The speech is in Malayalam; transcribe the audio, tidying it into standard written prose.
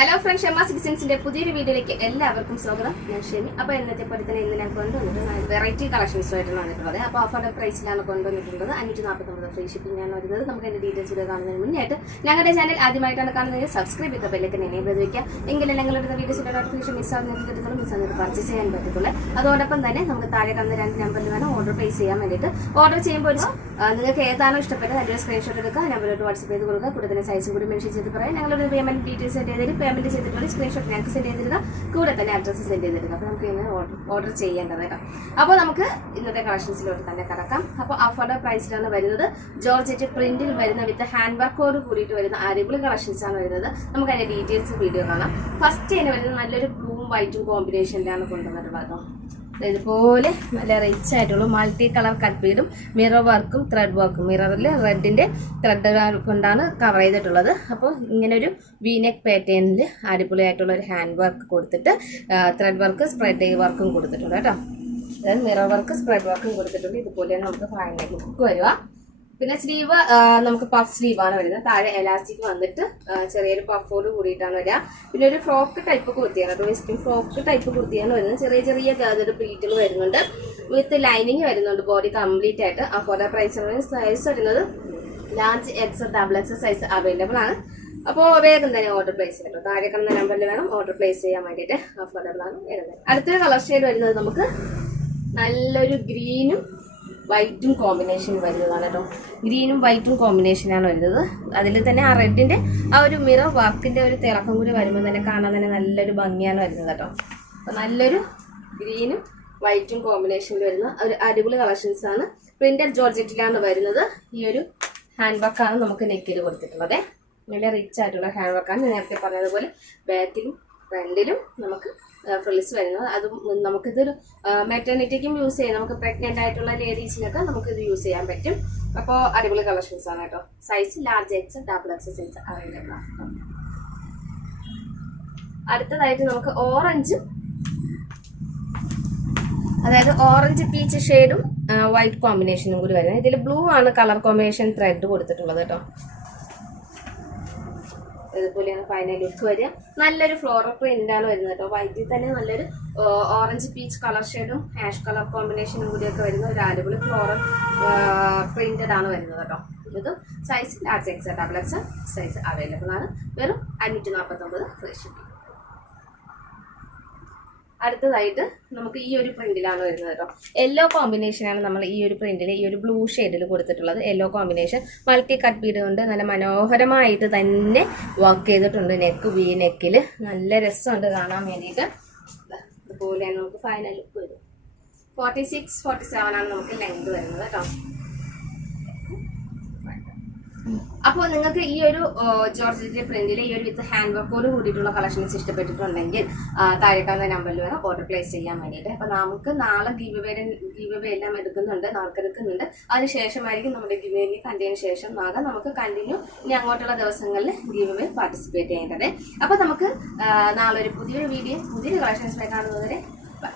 ഹലോ ഫ്രണ്ട്സ്, ഷെമ സിറ്റിസൺസിന്റെ പുതിയൊരു വീഡിയോയിലേക്ക് എല്ലാവർക്കും സ്വാഗതം. ഞാൻ ഷെമി. അപ്പോൾ ഇന്നത്തെ പോലെ തന്നെ ഇന്ന് ഞാൻ കൊണ്ടുവന്നിട്ട് വെറൈറ്റി കളക്ഷൻസുമായിട്ടാണ് വന്നിട്ടുള്ളത്. അപ്പോൾ ഓഫറുടെ പ്രൈസിലാണ് കൊണ്ടുവന്നിട്ടുള്ളത്. 549 ഫ്രീ ഷിപ്പിംഗ് ആണ് വരുന്നത്. നമുക്ക് അതിന്റെ ഡീറ്റെയിൽസ് വീഡിയോ കാണുന്നതിന് മുന്നായിട്ട് ഞങ്ങളുടെ ചാനൽ ആദ്യമായിട്ടാണ് കാണുന്നത് സബ്സ്ക്രൈബ് ചെയ്ത ബെല്ലൈക്കൻ എനേബിൾ ചെയ്ത് വയ്ക്കുക. എങ്കിലും ഞങ്ങളുടെ വീഡിയോസിന്റെ നോട്ടിഫിക്കേഷൻ മിസ്സാകുന്നത് പർച്ചേസ് ചെയ്യാൻ പറ്റത്തുള്ളൂ. അതോടൊപ്പം തന്നെ നമുക്ക് താഴെ കാണുന്ന 2 നമ്പറിൽ വേണം ഓർഡർ പ്ലേസ് ചെയ്യാൻ വേണ്ടിയിട്ട്. ഓർഡർ ചെയ്യുമ്പോൾ നിങ്ങൾക്ക് ഏതാണോ ഇഷ്ടപ്പെട്ടത് അതിൻ്റെ സ്ക്രീൻഷോട്ട് എടുക്കുക, നമ്പറിലോട്ട് വാട്സ്ആപ്പ് ചെയ്ത് കൊടുക്കുക. കൂടെ തന്നെ സൈസും കൂടി മെൻഷൻ ചെയ്ത് പറയാം. ഞങ്ങളുടെ പേയ്മെന്റ് ഡീറ്റെയിൽസ് സെൻഡ് ചെയ്തിട്ട് പേയ്മെന്റ് ചെയ്തിട്ടുള്ള സ്ക്രീൻഷോട്ട് ഞങ്ങൾക്ക് സെൻഡ് ചെയ്തിരുക, കൂടെ തന്നെ അഡ്രസ്സ് സെൻഡ് ചെയ്തിരുക. അപ്പോൾ നമുക്ക് ഇന്ന് ഓർഡർ ചെയ്യേണ്ടത് കേട്ടോ. അപ്പോൾ നമുക്ക് ഇന്നത്തെ കളക്ഷൻസിലോട്ട് തന്നെ കടക്കാം. അപ്പോൾ അഫോർഡബിൾ പ്രൈസിലാണ് വരുന്നത്. ജോർജറ്റ് പ്രിന്റിൽ വരുന്ന വിത്ത് ഹാൻഡ് വർക്കോട് കൂടിയിട്ട് വരുന്ന അടിപൊളി കളക്ഷൻസ് ആണ് വരുന്നത്. നമുക്ക് അതിന്റെ ഡീറ്റെയിൽസ് വീഡിയോ കാണാം. ഫസ്റ്റ് തന്നെ വരുന്നത് നല്ലൊരു ബ്ലൂവും വൈറ്റും കോമ്പിനേഷനിലാണ് കൊണ്ടുവന്നിട്ടുള്ളത് കേട്ടോ. ഇതുപോലെ നല്ല റിച്ച് ആയിട്ടുള്ള മൾട്ടി കളർ കട്ട് ബീഡും മിറർ വർക്കും ത്രെഡ് വർക്കും, മിററിൽ റെഡിന്റെ ത്രെഡ് കൊണ്ടാണ് കവർ ചെയ്തിട്ടുള്ളത്. അപ്പോൾ ഇങ്ങനെ ഒരു വീനെക്ക് പാറ്റേണിൽ അടിപൊളിയായിട്ടുള്ള ഒരു ഹാൻഡ് വർക്ക് കൊടുത്തിട്ട് ത്രെഡ് വർക്ക് സ്പ്രെഡ് വർക്കും കൊടുത്തിട്ടുണ്ട് കേട്ടോ. അതായത് മിറർ വർക്ക് സ്പ്രെഡ് വർക്കും കൊടുത്തിട്ടുണ്ട്. ഇതുപോലെയാണ് നമുക്ക് ഫൈനൽ ലുക്ക് വരിക. പിന്നെ സ്ലീവ് നമുക്ക് പഫ് സ്ലീവാണ് വരുന്നത്. താഴെ എലാസ്റ്റിക് വന്നിട്ട് ചെറിയൊരു പഫോട് കൂടിയിട്ടാണ് വരിക. പിന്നെ ഒരു ഫ്രോക്ക് ടൈപ്പ് കുർത്തിയാണ് കേട്ടോ. വെസ്റ്റിംഗ് ഫ്രോക്ക് ടൈപ്പ് കുർത്തിയാണ് വരുന്നത്. ചെറിയ ചെറിയ ഗാദർ പ്ലീറ്റുകൾ വരുന്നുണ്ട്. വിത്ത് ലൈനിങ് വരുന്നുണ്ട് ബോഡി കംപ്ലീറ്റ് ആയിട്ട്. അഫോർഡബിൾ പ്രൈസ് സൈസ് വരുന്നത് large X double X size available ആണ്. അപ്പോൾ വേഗം തന്നെ ഓർഡർ പ്ലേസ് ചെയ്യാം കേട്ടോ. താഴെ കാണുന്ന നമ്പറിൽ വേണം ഓർഡർ പ്ലേസ് ചെയ്യാൻ വേണ്ടിയിട്ട്. അഫോർഡബിൾ ആണ് വരുന്നത്. അടുത്തൊരു കളർ ഷെയ്ഡ് വരുന്നത് നമുക്ക് നല്ലൊരു ഗ്രീനും വൈറ്റും കോമ്പിനേഷൻ വരുന്നതാണ് കേട്ടോ. ഗ്രീനും വൈറ്റും കോമ്പിനേഷനാണ് വരുന്നത്. അതിൽ തന്നെ ആ റെഡിന്റെ ആ ഒരു മിറർ വർക്കിന്റെ ഒരു തിളക്കം കൂടി വരുമ്പോൾ തന്നെ കാണാൻ തന്നെ നല്ലൊരു ഭംഗിയാണ് വരുന്നത് കേട്ടോ. അപ്പൊ നല്ലൊരു ഗ്രീനും വൈറ്റും കോമ്പിനേഷനിൽ വരുന്ന ഒരു അടിപൊളി കളക്ഷൻസ് ആണ്. പ്രിന്റഡ് ജോർജറ്റിലാണ് വരുന്നത്. ഈ ഒരു ഹാൻഡ് വർക്കാണ് നമുക്ക് നെക്കിൽ കൊടുത്തിട്ടുള്ളത്. നല്ല റിച്ച് ആയിട്ടുള്ള ഹാൻഡ് വർക്കാണ്. ഞാൻ നേരത്തെ പറഞ്ഞതുപോലെ ബാക്കിലും ഫ്രണ്ടിലും നമുക്ക് ഫ്രിൽസ് വരുന്നത്. അതും നമുക്കിതൊരു മെറ്റർണിറ്റിക്കും യൂസ് ചെയ്യാം. നമുക്ക് പ്രഗ്നന്റ് ആയിട്ടുള്ള ലേഡീസിനൊക്കെ നമുക്കിത് യൂസ് ചെയ്യാൻ പറ്റും. അപ്പോൾ അടിപൊളി കളക്ഷൻസ് ആണ് കേട്ടോ. Size large X double X size available ആണ്. അടുത്തതായിട്ട് നമുക്ക് ഓറഞ്ചും, അതായത് ഓറഞ്ച് പീച്ച് ഷെയ്ഡും വൈറ്റ് കോമ്പിനേഷനും കൂടി വരുന്നത്. ഇതിൽ ബ്ലൂ ആണ് കളർ കോമ്പിനേഷൻ ത്രെഡ് കൊടുത്തിട്ടുള്ളത് കേട്ടോ. ഇതുപോലെയാണ് ഫൈനൽ ലുക്ക് വരിക. നല്ലൊരു ഫ്ലോറൽ പ്രിന്റ് ആണ് വരുന്നത് കേട്ടോ. വൈറ്റിൽ തന്നെ നല്ലൊരു ഓറഞ്ച് പീച്ച് കളർ ഷെയ്ഡും ഹാഷ് കളർ കോമ്പിനേഷനും കൂടിയൊക്കെ വരുന്ന ഒരു അടിപൊളി ഫ്ലോറൽ പ്രിന്റഡ് ആണ് വരുന്നത് കേട്ടോ. ഇത് size large X double X size available ആണ്. വെറും 549 ഫ്രീ ഷിപ്പിംഗ്. അടുത്തതായിട്ട് നമുക്ക് ഈ ഒരു പ്രിന്റിലാണ് വരുന്നത് കേട്ടോ. യെല്ലോ കോമ്പിനേഷനാണ് നമ്മൾ ഈ ഒരു പ്രിന്റിൽ ഈ ഒരു ബ്ലൂ ഷെയ്ഡിൽ കൊടുത്തിട്ടുള്ളത്. Yellow combination multi cut Bede കൊണ്ട് നല്ല മനോഹരമായിട്ട് തന്നെ വർക്ക് ചെയ്തിട്ടുണ്ട്. നെക്ക് വി നെക്കിൽ നല്ല രസമുണ്ട് കാണാൻ വേണ്ടിയിട്ട്. അതുപോലെയാണ് നമുക്ക് ഫൈനൽ ലുക്ക് വരും. 46-47 ആണ് നമുക്ക് ലെങ്ത് വരുന്നത് കേട്ടോ. അപ്പോൾ നിങ്ങൾക്ക് ഈ ഒരു ജോർജറ്റ് പ്രിന്റിലെ ഈ ഒരു വിത്ത് ഹാൻഡ് വർക്കോട് കൂടിയിട്ടുള്ള കളക്ഷൻസ് ഇഷ്ടപ്പെട്ടിട്ടുണ്ടെങ്കിൽ താഴെ കാണുന്ന നമ്പറിൽ വേണം ഓർഡർ പ്ലേസ് ചെയ്യാൻ വേണ്ടിയിട്ട്. അപ്പോൾ നമുക്ക് നാളെ ഗീവ് അവേ എല്ലാം എടുക്കുന്നുണ്ട്, നറുക്കെടുക്കുന്നുണ്ട്. അതിനുശേഷമായിരിക്കും നമ്മുടെ ഗീവ് അവേ കണ്ടതിന് ശേഷം നാളെ നമുക്ക് കണ്ടിന്യൂ ഇനി അങ്ങോട്ടുള്ള ദിവസങ്ങളിൽ ഗീവ് അവേ പാർട്ടിസിപ്പേറ്റ് ചെയ്യേണ്ടത്. അപ്പോൾ നമുക്ക് നാളെ ഒരു പുതിയൊരു വീഡിയോ പുതിയൊരു കളക്ഷൻസുമായി കാണുന്നതുവരെ ബൈ.